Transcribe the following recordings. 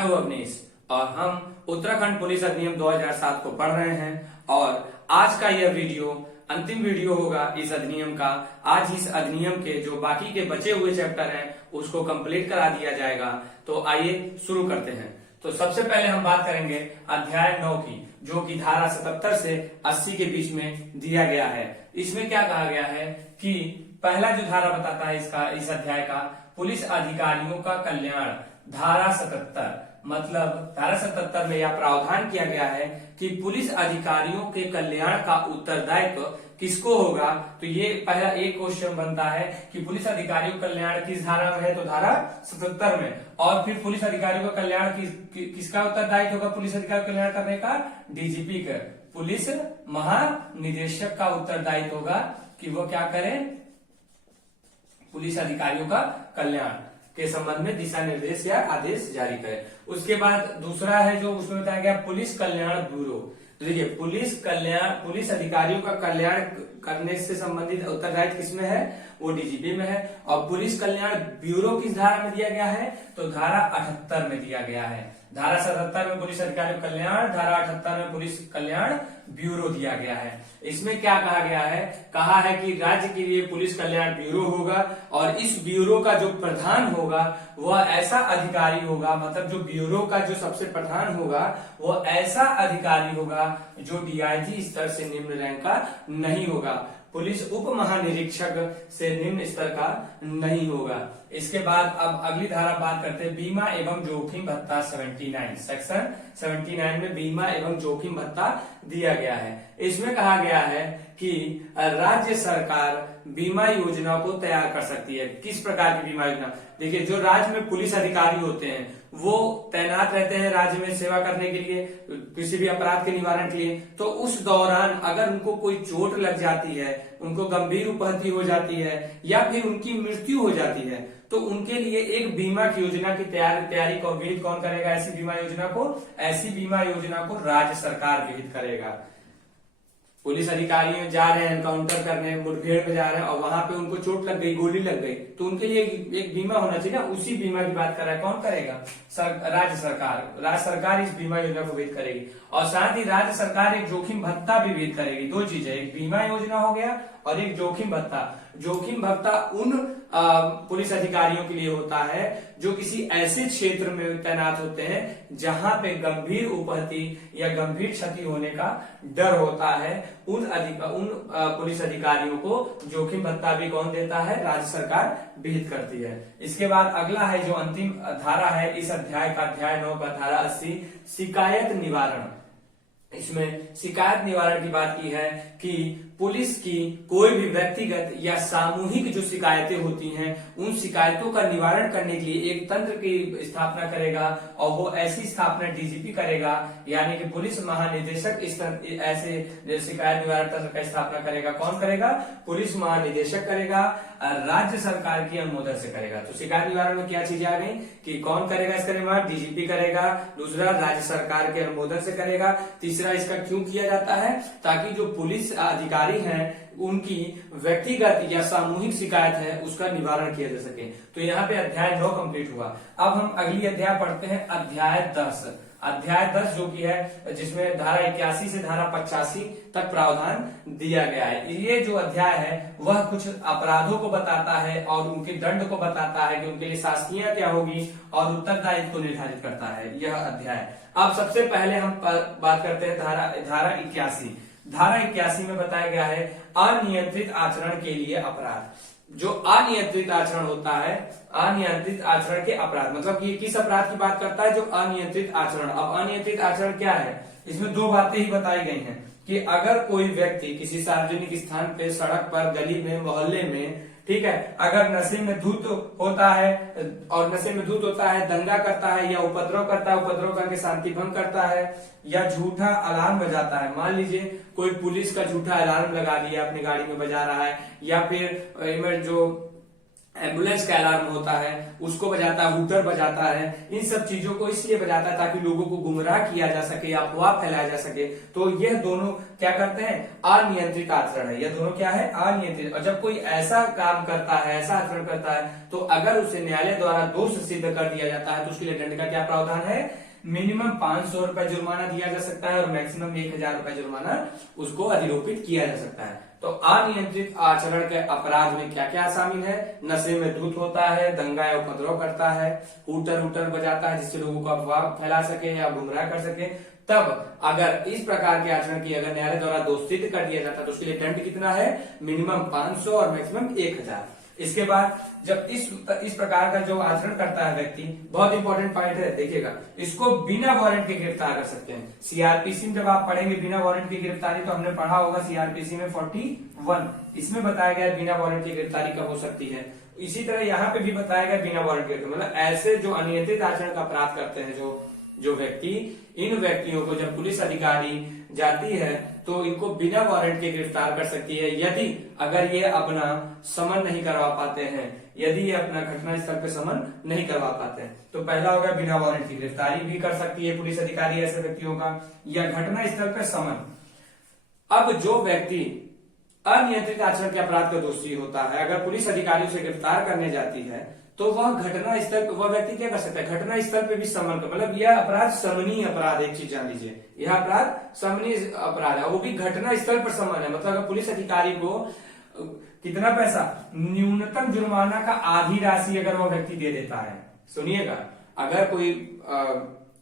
मैं हूं अवनीश और हम उत्तराखंड पुलिस अधिनियम 2007 को पढ़ रहे हैं और आज का यह वीडियो अंतिम वीडियो होगा इस अधिनियम का। आज इस अधिनियम के जो बाकी के बचे हुए चैप्टर हैं उसको कंप्लीट करा दिया जाएगा। तो आइए शुरू करते हैं। तो सबसे पहले हम बात करेंगे अध्याय 9 की, जो कि धारा 77 से 80 के बीच में दिया गया है। इसमें क्या कहा गया है कि पहला जो धारा बताता है इस अध्याय का, पुलिस अधिकारियों का कल्याण। धारा 77 मतलब धारा 77 में यह प्रावधान किया गया है कि पुलिस अधिकारियों के कल्याण का उत्तरदायित्व किसको होगा। तो ये पहला एक क्वेश्चन बनता है कि पुलिस अधिकारियों का कल्याण किस धारा में है, तो धारा 77 में। और फिर पुलिस अधिकारियों का कल्याण किसका उत्तरदायित्व होगा, पुलिस अधिकारियों का कल्याण करने का डीजीपी का, पुलिस महानिदेशक का उत्तरदायित्व होगा कि वो क्या करें, पुलिस अधिकारियों का कल्याण के संबंध में दिशा निर्देश या आदेश जारी करे। उसके बाद दूसरा है जो उसमें बताया गया पुलिस कल्याण ब्यूरो। देखिए पुलिस अधिकारियों का कल्याण करने से संबंधित उत्तरदायित्व किसमें है, वो डीजीपी में है। और पुलिस कल्याण ब्यूरो किस धारा में दिया गया है, तो धारा 78 में दिया गया है। धारा 77 में पुलिस अधिकारियों कल्याण, धारा 78 में पुलिस कल्याण ब्यूरो दिया गया है। इसमें क्या कहा गया है, कहा है कि राज्य के लिए पुलिस कल्याण ब्यूरो होगा और इस ब्यूरो का जो प्रधान होगा वह ऐसा अधिकारी होगा, मतलब जो ब्यूरो का जो सबसे प्रधान होगा वो ऐसा अधिकारी होगा जो डीआईजी स्तर से निम्न रैंक का नहीं होगा, पुलिस उप महानिरीक्षक से निम्न स्तर का नहीं होगा। इसके बाद अब अगली धारा बात करते हैं बीमा एवं जोखिम भत्ता 79। सेक्शन 79 में बीमा एवं जोखिम भत्ता दिया गया है। इसमें कहा गया है कि राज्य सरकार बीमा योजना को तैयार कर सकती है। किस प्रकार की बीमा योजना, देखिए जो राज्य में पुलिस अधिकारी होते हैं वो तैनात रहते हैं राज्य में सेवा करने के लिए, किसी भी अपराध के निवारण के लिए। तो उस दौरान अगर उनको कोई चोट लग जाती है, उनको गंभीर उपहति हो जाती है या फिर उनकी मृत्यु हो जाती है, तो उनके लिए एक बीमा की योजना की तैयारी को विहित कौन करेगा, ऐसी बीमा योजना को, ऐसी बीमा योजना को राज्य सरकार विहित करेगा। पुलिस अधिकारी जा रहे हैं एनकाउंटर करने, मुठभेड़ में जा रहे हैं और वहां पे उनको चोट लग गई, गोली लग गई, तो उनके लिए एक बीमा होना चाहिए ना। उसी बीमा की बात कर रहा है, कौन करेगा, राज्य सरकार इस बीमा योजना को विहित करेगी। और साथ ही राज्य सरकार एक जोखिम भत्ता भी विहित करेगी। दो चीजें, एक बीमा योजना हो गया और एक जोखिम भत्ता। जोखिम भत्ता उन पुलिस अधिकारियों के लिए होता है जो किसी ऐसे क्षेत्र में तैनात होते हैं जहां पे गंभीर उपहति या गंभीर क्षति होने का डर होता है। उन पुलिस अधिकारियों को जोखिम भत्ता भी कौन देता है, राज्य सरकार विहित करती है। इसके बाद अगला है जो अंतिम धारा है इस अध्याय का, अध्याय 9 का, धारा 80 शिकायत निवारण। इसमें शिकायत निवारण की बात की है कि पुलिस की कोई भी व्यक्तिगत या सामूहिक जो शिकायतें होती हैं उन शिकायतों का निवारण करने के लिए एक तंत्र की स्थापना करेगा और वो ऐसी स्थापना डीजीपी करेगा, यानी कि पुलिस महानिदेशक ऐसे शिकायत निवारण तंत्र का स्थापना करेगा। कौन करेगा, पुलिस महानिदेशक करेगा, राज्य सरकार की अनुमोदन से करेगा। तो शिकायत निवारण में क्या चीजें आ गई कि कौन करेगा इसका निर्माण, डीजीपी करेगा, दूसरा राज्य सरकार के अनुमोदन से करेगा, तीसरा इसका क्यों किया जाता है, ताकि जो पुलिस अधिकारी हैं उनकी व्यक्तिगत या सामूहिक शिकायत है उसका निवारण किया जा सके। तो यहाँ पे अध्याय 9 कंप्लीट हुआ। अब हम अगली अध्याय पढ़ते हैं, अध्याय 10। अध्याय 10 जो कि है जिसमें धारा 81 से धारा 85 तक प्रावधान दिया गया है। ये जो अध्याय है वह कुछ अपराधों को बताता है और उनके दंड को बताता है कि उनके लिए शास्तियां क्या होगी और उत्तरदायित्व को निर्धारित करता है यह अध्याय। अब सबसे पहले हम बात करते हैं धारा 81। धारा 81 में बताया गया है अनियंत्रित आचरण के लिए अपराध। जो अनियंत्रित आचरण होता है, अनियंत्रित आचरण के अपराध, मतलब ये किस अपराध की बात करता है, जो अनियंत्रित आचरण। अब अनियंत्रित आचरण क्या है, इसमें दो बातें ही बताई गई हैं कि अगर कोई व्यक्ति किसी सार्वजनिक स्थान पे, सड़क पर, गली में, मोहल्ले में, ठीक है, अगर नशे में धुत होता है और नशे में धुत होता है, दंगा करता है या उपद्रव करता है, उपद्रव करके शांति भंग करता है या झूठा अलार्म बजाता है। मान लीजिए कोई पुलिस का झूठा अलार्म लगा दिया अपनी गाड़ी में बजा रहा है, या फिर जो एम्बुलेंस का अलार्म होता है उसको बजाता है, हूटर बजाता है। इन सब चीजों को इसलिए बजाता है ताकि लोगों को गुमराह किया जा सके, अफवाह फैलाया जा सके। तो यह दोनों क्या करते हैं, अनियंत्रित आचरण है। यह दोनों क्या है, अनियंत्रित। और जब कोई ऐसा काम करता है, ऐसा आचरण करता है, तो अगर उसे न्यायालय द्वारा दोष सिद्ध कर दिया जाता है तो उसके लिए दंड का क्या प्रावधान है, मिनिमम 500 रुपए जुर्माना दिया जा सकता है और मैक्सिमम 1000 रुपए जुर्माना उसको अधिरोपित किया जा सकता है। तो अनियंत्रित आचरण के अपराध में क्या क्या शामिल है, नशे में धुत होता है, दंगा या उपद्रव करता है, हूटर बजाता है जिससे लोगों को अफवाह फैला सके या गुमराह कर सके। तब अगर इस प्रकार के आचरण की अगर न्यायालय द्वारा दोष सिद्ध कर दिया जाता है तो उसके लिए दंड कितना है, मिनिमम 500 और मैक्सिमम 1000। इसके बाद जब इस प्रकार का जो आचरण करता है व्यक्ति, बहुत इंपॉर्टेंट पॉइंट है, देखिएगा, इसको बिना वारंट के गिरफ्तार कर सकते हैं। सीआरपीसी में जब आप पढ़ेंगे बिना वारंट की गिरफ्तारी, तो हमने पढ़ा होगा सीआरपीसी में 41, इसमें बताया गया बिना वारंट की गिरफ्तारी कब हो सकती है। इसी तरह यहाँ पे भी बताया गया बिना वारंट के, मतलब ऐसे जो अनियंत्रित आचरण का अपराध करते हैं जो व्यक्ति, इन व्यक्तियों को जब पुलिस अधिकारी जाती है तो इनको बिना वारंट के गिरफ्तार कर सकती है, यदि अगर ये अपना समन नहीं करवा पाते हैं, यदि ये अपना घटनास्थल पे समन नहीं करवा पाते हैं। तो पहला होगा बिना वारंट की गिरफ्तारी भी कर सकती है पुलिस अधिकारी ऐसे व्यक्तियों का, या घटनास्थल पे समन। अब जो व्यक्ति अनियंत्रित आचरण के अपराध का दोषी होता है, अगर पुलिस अधिकारी उसे गिरफ्तार करने जाती है तो वह घटना स्थल, वह व्यक्ति क्या कर सकता है, घटना स्थल पे भी समन कर, मतलब यह अपराध समनीय अपराध, एक चीज जान लीजिए, यह अपराध समनीय अपराध है, वो भी घटना स्थल पर समन है। मतलब अगर पुलिस अधिकारी को कितना पैसा, न्यूनतम जुर्माना का आधी राशि अगर वह व्यक्ति दे देता है, सुनिएगा, अगर कोई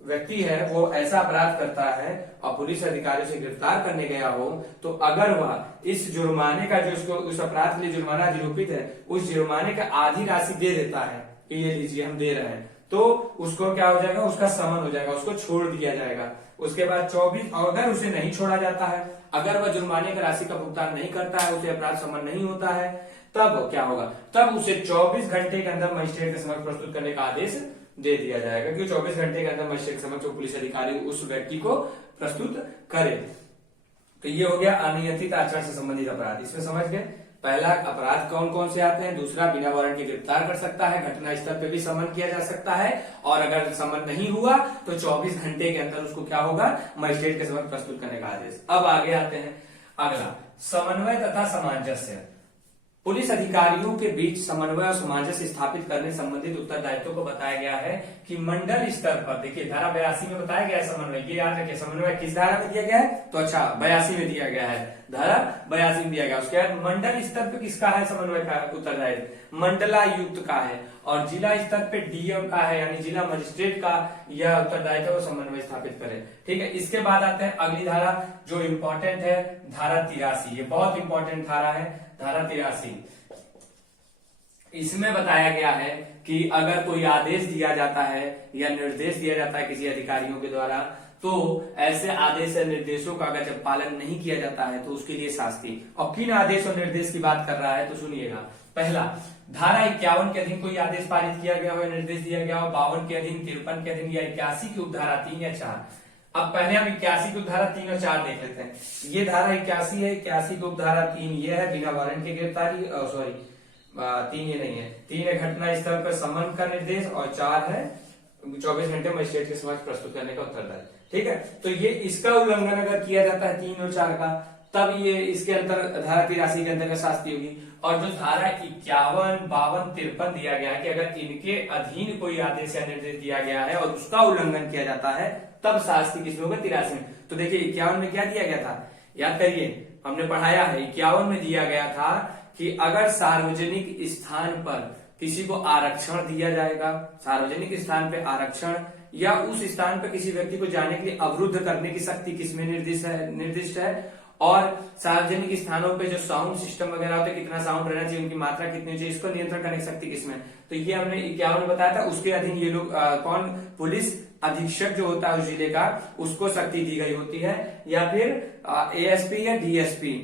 व्यक्ति है वो ऐसा अपराध करता है और पुलिस अधिकारी से गिरफ्तार करने गया हो, तो अगर वह इस जुर्माने का जो उसको उस अपराध के लिए जुर्माना अधिरोपित है, उस जुर्माने का आधी राशि दे देता है कि ये लीजिए हम दे रहे हैं, तो उसको क्या हो जाएगा, उसका समन हो जाएगा, उसको छोड़ दिया जाएगा। उसके बाद 24, अगर उसे नहीं छोड़ा जाता है, अगर वह जुर्माने की राशि का भुगतान नहीं करता है, उसे अपराध समन नहीं होता है, तब क्या होगा, तब उसे 24 घंटे के अंदर मजिस्ट्रेट के समक्ष प्रस्तुत करने का आदेश दे दिया जाएगा कि 24 घंटे के अंदर मजिस्ट्रेट के समक्ष पुलिस अधिकारी उस व्यक्ति को प्रस्तुत करे। तो ये हो गया अनियंत्रित आचरण से संबंधित अपराध। इसमें समझ गए, पहला अपराध कौन कौन से आते हैं, दूसरा बिना वारंट के गिरफ्तार कर सकता है, घटना स्थल पे भी समन किया जा सकता है, और अगर समन नहीं हुआ तो 24 घंटे के अंदर उसको क्या होगा, मजिस्ट्रेट के समक्ष प्रस्तुत करने का आदेश। अब आगे आते हैं, अगला समन्वय तथा सामंजस्य। पुलिस अधिकारियों के बीच समन्वय और सामंजस्य स्थापित करने संबंधित उत्तरदायित्वों को बताया गया है कि मंडल स्तर पर, देखिए धारा 82 में बताया गया है समन्वय, ये याद रखिए, समन्वय किस धारा में दिया गया है, तो अच्छा 82 में दिया गया है, धारा 82 में दिया गया। उसके बाद मंडल स्तर पे किसका है समन्वय का उत्तरदायित्व, मंडलायुक्त का है, और जिला स्तर पे डीएम का है, यानी जिला मजिस्ट्रेट का यह उत्तरदायित्व और समन्वय स्थापित करे। ठीक है, इसके बाद आते हैं अगली धारा जो इंपॉर्टेंट है, धारा 83, ये बहुत इंपॉर्टेंट धारा है, धारा 83। इसमें बताया गया है कि अगर कोई आदेश दिया जाता है या निर्देश दिया जाता है किसी अधिकारियों के द्वारा, तो ऐसे आदेश या निर्देशों का अगर जब पालन नहीं किया जाता है तो उसके लिए शास्ति। और किन आदेश और निर्देश की बात कर रहा है तो सुनिएगा, पहला धारा 51 के अधीन कोई आदेश पारित किया गया हो या निर्देश दिया गया हो, 52 के अधीन, 53 के अधीन, या 81 की उपधारा 3 या 4। अब पहले हम 81 की उपधारा 3 और 4 देख लेते हैं। ये धारा 81 है, 81 की उपधारा 3 ये है बिना वारंट के गिरफ्तारी, सॉरी 3 ये नहीं है, 3 है घटना स्थल पर समन का निर्देश, और 4 है 24 घंटे मजिस्ट्रेट के समक्ष प्रस्तुत करने का उत्तरदायित्व। ठीक है, तो ये इसका उल्लंघन अगर किया जाता है 3 और 4 का, तब ये इसके अंतर धारा 83 के अंतर्गत शास्ति होगी। और जो धारा 51, 52, 53 दिया गया है कि अगर इनके अधीन कोई आदेश या निर्देश दिया गया है और उसका उल्लंघन किया जाता है तब शास्ति किसमें होगा, 83 में। तो देखिए 51 में क्या दिया गया था, याद करिए, हमने पढ़ाया है, 51 में दिया गया था कि अगर सार्वजनिक स्थान पर किसी को आरक्षण दिया जाएगा, सार्वजनिक स्थान पे आरक्षण या उस स्थान पर किसी व्यक्ति को जाने के लिए अवरुद्ध करने की शक्ति किसमें निर्दिष्ट है, और सार्वजनिक स्थानों पे जो साउंड सिस्टम वगैरह होते हैं, कितना साउंड रहना चाहिए, उनकी मात्रा कितनी चाहिए, इसको नियंत्रण करने की शक्ति किसमें, तो ये हमने 51 में बताया था। उसके अधीन ये लोग कौन, पुलिस अधीक्षक जो होता है उस जिले का, उसको शक्ति दी गई होती है, या फिर एएसपी या डीएसपी,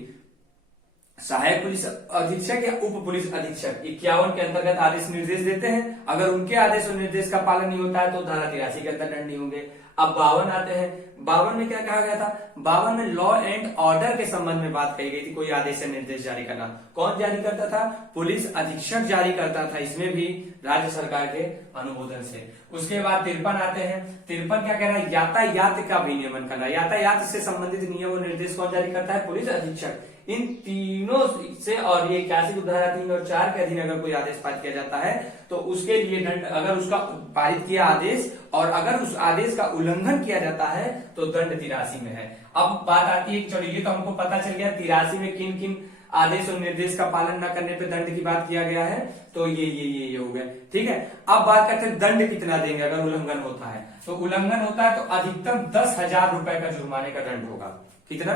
सहायक पुलिस अधीक्षक या उप पुलिस अधीक्षक 51 के अंतर्गत आदेश निर्देश देते हैं। अगर उनके आदेश और निर्देश का पालन नहीं होता है तो धारा 83 के अंतर्गत दंड नहीं होंगे। अब 52 आते हैं। 52 में क्या कहा गया था? 52 में लॉ एंड ऑर्डर के संबंध में बात कही गई थी। कोई आदेश या निर्देश जारी करना कौन जारी करता था? पुलिस अधीक्षक जारी करता था, इसमें भी राज्य सरकार के अनुमोदन से। उसके बाद 53 आते हैं। 53 क्या कह रहा है? यातायात का विनियमन करना। यातायात से संबंधित नियम और निर्देश कौन जारी करता है? पुलिस अधीक्षक। इन तीनों से और ये 81 धारा 3 और 4 के अधीन अगर कोई आदेश पारित किया जाता है तो उसके लिए दंड, अगर उसका पारित किया आदेश और अगर उस आदेश का उल्लंघन किया जाता है तो दंड 83 में है। अब बात आती है, चलो ये तो हमको पता चल गया 83 में किन किन आदेश और निर्देश का पालन न करने पे दंड की बात किया गया है, तो ये हो गया। ठीक है, अब बात करते हैं दंड कितना देंगे अगर उल्लंघन होता है। तो उल्लंघन होता है तो अधिकतम 10,000 रुपए का जुर्माने का दंड होगा। कितना?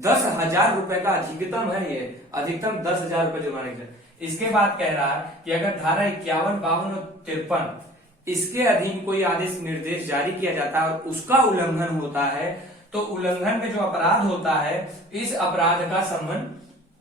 10,000 रुपए का अधिकतम है, ये अधिकतम 10,000 रुपए जुर्माने का। इसके बाद कह रहा है कि अगर धारा 51, 52 और 53 इसके अधीन कोई आदेश निर्देश जारी किया जाता है और उसका उल्लंघन होता है तो उल्लंघन में जो अपराध होता है इस अपराध का समन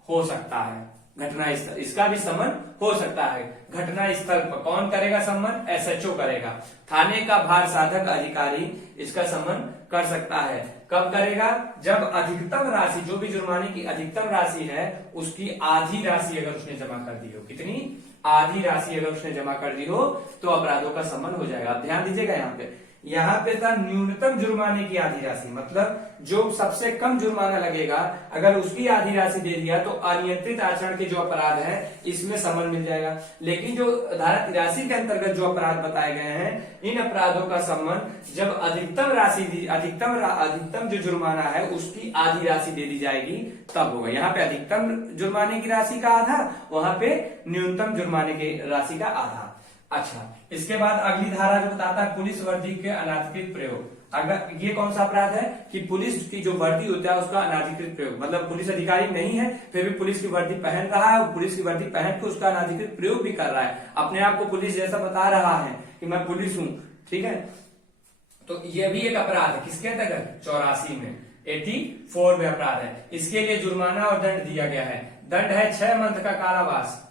हो सकता है घटना स्थल, इसका भी समन हो सकता है घटना स्थल पर। कौन करेगा समन? एसएचओ करेगा। थाने का भार साधक अधिकारी इसका समन कर सकता है। कब करेगा? जब अधिकतम राशि, जो भी जुर्माने की अधिकतम राशि है उसकी आधी राशि अगर उसने जमा कर दी हो। कितनी? आधी राशि अगर उसने जमा कर दी हो तो अपराधों का समन हो जाएगा। अब ध्यान दीजिएगा यहाँ पे था न्यूनतम जुर्माने की आधी राशि, मतलब जो सबसे कम जुर्माना लगेगा अगर उसकी आधी राशि दे दिया तो अनियंत्रित आचरण के जो अपराध है इसमें समन मिल जाएगा। लेकिन जो धारा 83 के अंतर्गत जो अपराध बताए गए हैं इन अपराधों का समन जब अधिकतम राशि अधिकतम जो जुर्माना है उसकी आधी राशि दे दी जाएगी तब होगा। यहाँ पे अधिकतम जुर्माने की राशि का आधा, वहां पे न्यूनतम जुर्माने की राशि का आधा। अच्छा, इसके बाद अगली धारा जो बताता है पुलिस वर्दी के अनाधिकृत प्रयोग। अगर ये कौन सा अपराध है कि पुलिस की जो वर्दी होता है उसका अनाधिकृत प्रयोग, मतलब पुलिस अधिकारी नहीं है फिर भी पुलिस की वर्दी पहन रहा है और पुलिस की वर्दी पहन के उसका अनाधिकृत प्रयोग भी कर रहा है, अपने आप को पुलिस जैसा बता रहा है कि मैं पुलिस हूं। ठीक है, तो ये भी एक अपराध है। किसके अंतर्गत? 84 में, 84 में अपराध है। इसके लिए जुर्माना और दंड दिया गया है। दंड है 6 मंथ का कारावास,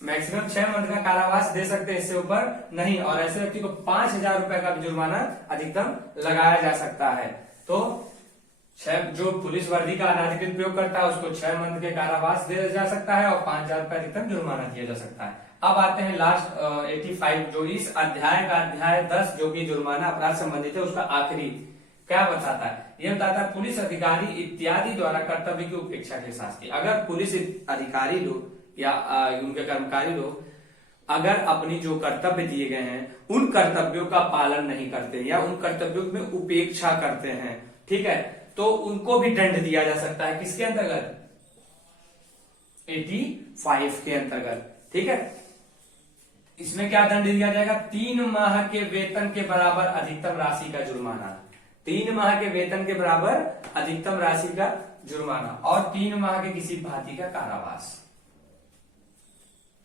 मैक्सिमम 6 मंथ का कारावास दे सकते हैं, इससे ऊपर नहीं। और ऐसे व्यक्ति को 5,000 रुपए का भी जुर्माना अधिकतम लगाया जा सकता है। तो जो पुलिस वर्दी का अनाधिकृत प्रयोग करता है उसको 6 मंथ के कारावास दिया जा सकता है और 5,000 रुपए अधिकतम जुर्माना दिया जा सकता है। अब आते हैं लास्ट 85 जो इस अध्याय का अध्याय 10 जो कि जुर्माना अपराध संबंधित है उसका आखिरी क्या बताता है? यह बताता है पुलिस अधिकारी इत्यादि द्वारा कर्तव्य की उपेक्षा के शास्ति। अगर पुलिस अधिकारी लोग या उनके कर्मचारी लोग अगर अपनी जो कर्तव्य दिए गए हैं उन कर्तव्यों का पालन नहीं करते या उन कर्तव्यों में उपेक्षा करते हैं, ठीक है, तो उनको भी दंड दिया जा सकता है। किसके अंतर्गत? 85 के अंतर्गत। ठीक है, इसमें क्या दंड दिया जाएगा? 3 माह के वेतन के बराबर अधिकतम राशि का जुर्माना। 3 माह के वेतन के बराबर अधिकतम राशि का जुर्माना और 3 माह के किसी भांति का कारावास।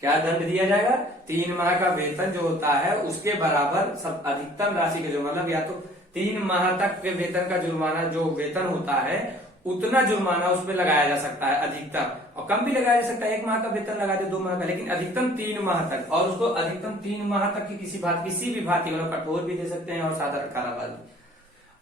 क्या दंड दिया जाएगा? 3 माह का वेतन जो होता है उसके बराबर सब अधिकतम राशि का जो, मतलब या तो 3 माह तक के वेतन का जुर्माना जो वेतन होता है उतना जुर्माना उसमें लगाया जा सकता है अधिकतम, और कम भी लगाया जा सकता है। 1 माह का वेतन लगा दे, 2 माह का, लेकिन अधिकतम 3 माह तक, और उसको अधिकतम 3 माह तक की किसी भी भांति मतलब कठोर भी दे सकते हैं और साधारण कारावास।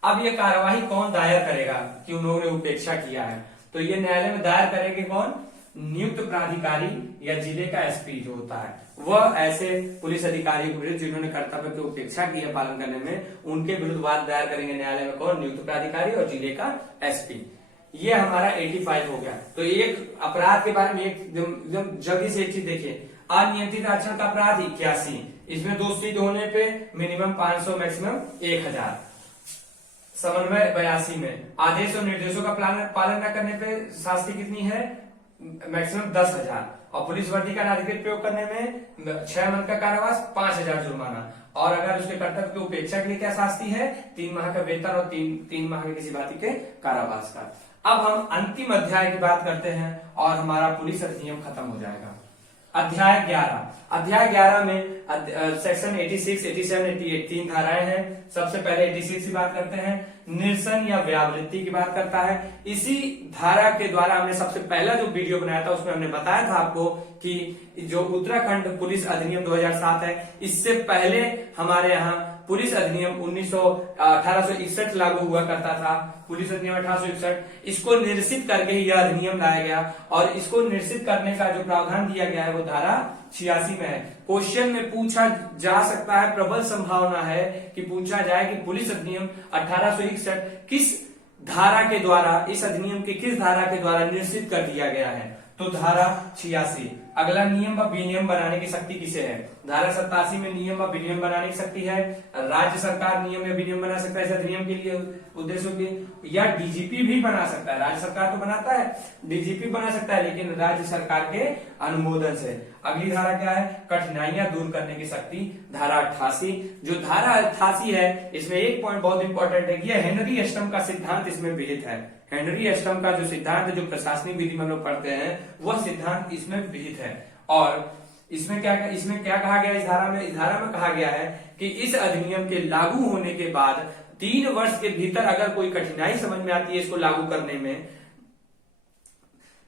अब ये कार्यवाही कौन दायर करेगा कि उन्होंने उपेक्षा किया है? तो ये न्यायालय में दायर करेंगे कौन? नियुक्त प्राधिकारी या जिले का एसपी जो होता है वह ऐसे पुलिस अधिकारी के विरुद्ध जिन्होंने कर्तव्य की उपेक्षा की है पालन करने में, उनके विरुद्ध वाद दायर करेंगे न्यायालय में। कौन? नियुक्त प्राधिकारी और जिले का एसपी। ये हमारा 85 हो गया। तो एक अपराध के बारे में एकदम जल्दी से एक चीज देखिए, अनियंत्रित आचरण का अपराध 81, इसमें दोषी होने पे मिनिमम 500 मैक्सिमम 1000। समन्वय 82 में आदेश और निर्देशों का पालन न करने पे शास्ति कितनी है? मैक्सिमम 10,000। और पुलिस वर्दी का अनाधिकृत प्रयोग करने में 6 मंथ का कारावास, 5,000 जुर्माना। और अगर उसके कर्तव्य की उपेक्षा के लिए क्या शास्ति है? 3 माह का वेतन और 3 माह के किसी भांति के कारावास का। अब हम अंतिम अध्याय की बात करते हैं और हमारा पुलिस अधिनियम खत्म हो जाएगा। अध्याय 11 में सेक्शन 86, 87, 88 तीन धाराएं हैं। सबसे पहले 86 की बात करते हैं, निरसन या व्यावृत्ति की बात करता है। इसी धारा के द्वारा हमने सबसे पहला जो वीडियो बनाया था उसमें हमने बताया था आपको कि जो उत्तराखंड पुलिस अधिनियम 2007 है, इससे पहले हमारे यहाँ पुलिस अधिनियम 1861 लागू हुआ करता था। पुलिस अधिनियम 1861 इसको निरसित करके यह अधिनियम लाया गया और इसको निरसित करने का जो प्रावधान दिया गया है वो धारा 86 में है। क्वेश्चन में पूछा जा सकता है, प्रबल संभावना है कि पूछा जाए कि पुलिस अधिनियम 1861 किस धारा के द्वारा, इस अधिनियम के किस धारा के द्वारा निरसित कर दिया गया है। तो धारा 86। अगला, नियम व विनियम बनाने की शक्ति किसे है। धारा 87 में नियम व विनियम बनाने की शक्ति है। राज्य सरकार नियम या विनियम बना सकता है इस अधिनियम के लिए उद्देश्यों के, या डीजीपी भी बना सकता है। राज्य सरकार तो बनाता है, डीजीपी बना सकता है, लेकिन राज्य सरकार के अनुमोदन से। अगली धारा क्या है, कठिनाइयां दूर करने की शक्ति, धारा 88। जो धारा 88 है इसमें एक पॉइंट बहुत इंपॉर्टेंट है कि यह हेनरी अष्टम का सिद्धांत इसमें विहित है। हेनरी अष्टम का जो सिद्धांत है, जो प्रशासनिक विधि में हम लोग पढ़ते हैं, वह सिद्धांत इसमें विहित है। और इसमें क्या कहा गया, इस धारा में कहा गया है कि इस अधिनियम के लागू होने के बाद 3 वर्ष के भीतर अगर कोई कठिनाई समझ में आती है इसको लागू करने में,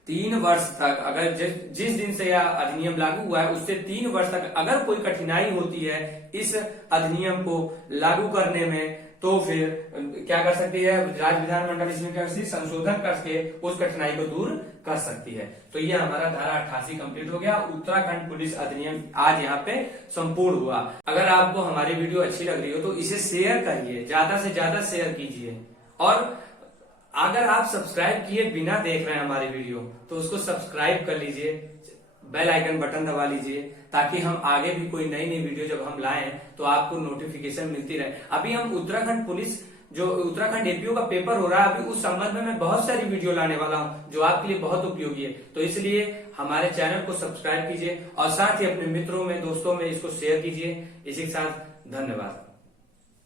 3 वर्ष तक, अगर जिस दिन से यह अधिनियम लागू हुआ है उससे 3 वर्ष तक अगर कोई कठिनाई होती है इस अधिनियम को लागू करने में, तो फिर क्या कर सकती है राज्य विधानमंडल, इसमें क्या करती है, संशोधन करके उस कठिनाई को दूर कर सकती है। तो ये हमारा धारा 88 कंप्लीट हो गया। उत्तराखंड पुलिस अधिनियम आज यहाँ पे संपूर्ण हुआ। अगर आपको हमारी वीडियो अच्छी लग रही हो तो इसे शेयर करिए, ज्यादा से ज्यादा शेयर कीजिए। और अगर आप सब्सक्राइब किए बिना देख रहे हैं हमारी वीडियो तो उसको सब्सक्राइब कर लीजिए, बेल आइकन बटन दबा लीजिए, ताकि हम आगे भी कोई नई वीडियो जब हम लाएं तो आपको नोटिफिकेशन मिलती रहे। अभी हम उत्तराखंड पुलिस, जो उत्तराखंड एपीओ का पेपर हो रहा है, अभी उस संबंध में मैं बहुत सारी वीडियो लाने वाला हूं जो आपके लिए बहुत उपयोगी है। तो इसलिए हमारे चैनल को सब्सक्राइब कीजिए और साथ ही अपने मित्रों में, दोस्तों में इसको शेयर कीजिए। इसी के साथ धन्यवाद।